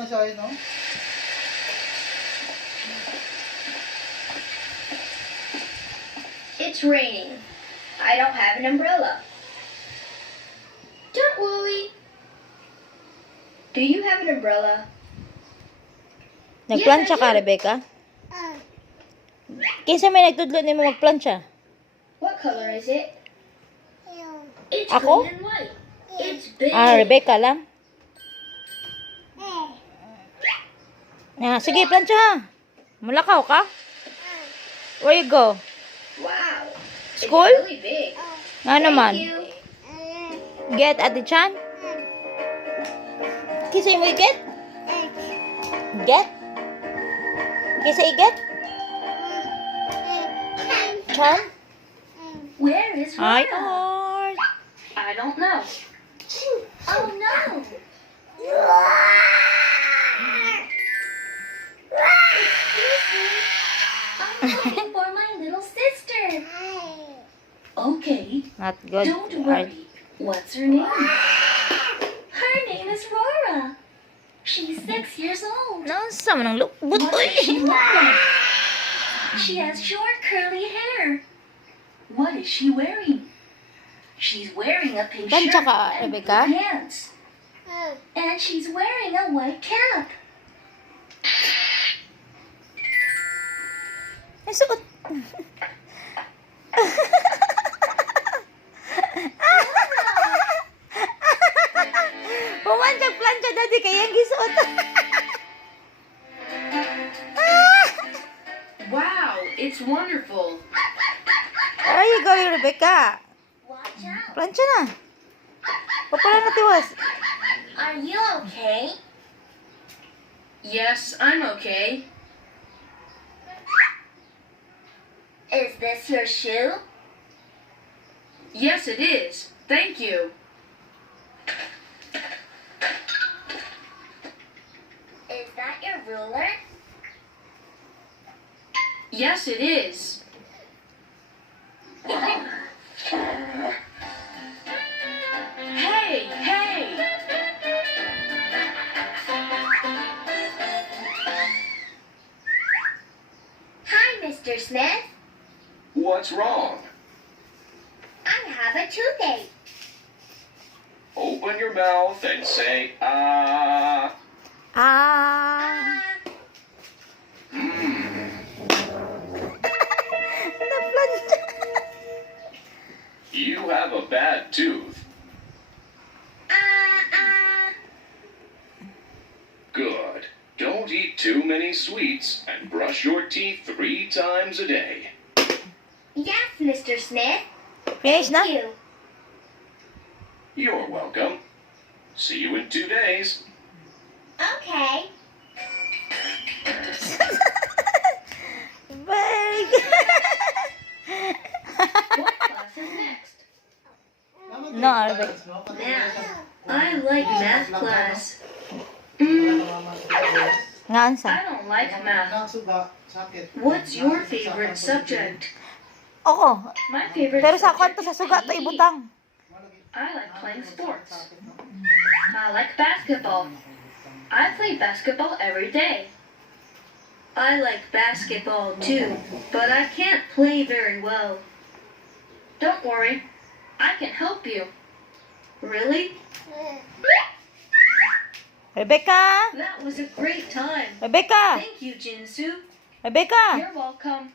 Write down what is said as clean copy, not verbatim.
na siya, no? It's raining. I don't have an umbrella. Don't worry. Do you have an umbrella? Nagplansya ka, Rebecca? Kinsa may nagtudlo nimo magplansya? What color is it? It's Ako? green and white. It's big. Rebecca lang. Sige, plansya ha. Mulakaw ka? Where you go? Wow. School? It's really big. Nga naman. Thank you. Get Ate Chan? Kinsa mo i-get? Get? Kinsa i-get? Chan? Where is Hi, Rona? Art. I don't know. Oh no. I'm looking for my little sister. Okay. Not good. Don't worry. What's her name? Her name is Rora. She's 6 years old. Nasa man ang lukbot. What does she look like? She has short curly hair. What is she wearing? She's wearing a pink Plansya shirt ka, and Rebecca? blue pants. And she's wearing a white cap. Ay, suot. Pumanjag plansya dati kayang gisuot. Wow, it's wonderful. Where are you going, Rebecca? Watch out. Plansya na. Papala na tiwas. Are you okay? Yes, I'm okay. Is this your shoe? Yes, it is. Thank you. Is that your ruler? Yes, it is. Hey, hey! Hi, Mr. Smith. What's wrong? I have a toothache. Open your mouth and say, ah. Ah. Naplansya. You have a bad tooth. Good. Don't eat too many sweets and brush your teeth 3 times a day. Yes, Mr. Smith. Finish na? Thank you. You're welcome. See you in 2 days. Okay. Very good. What class is next? No, Rebecca. Math. I like math class. Nga ansa? I don't like math. Nagsuga, sakit. What's your favorite subject? Oo. My favorite Pero sa subject kwanto sa is suga to PE. ibutang. I like playing sports. I like basketball. I play basketball every day. I like basketball too, but I can't play very well. Don't worry, I can help you. Really? Rebecca! That was a great time. Rebecca! Thank you, Jinsu. Rebecca! You're welcome.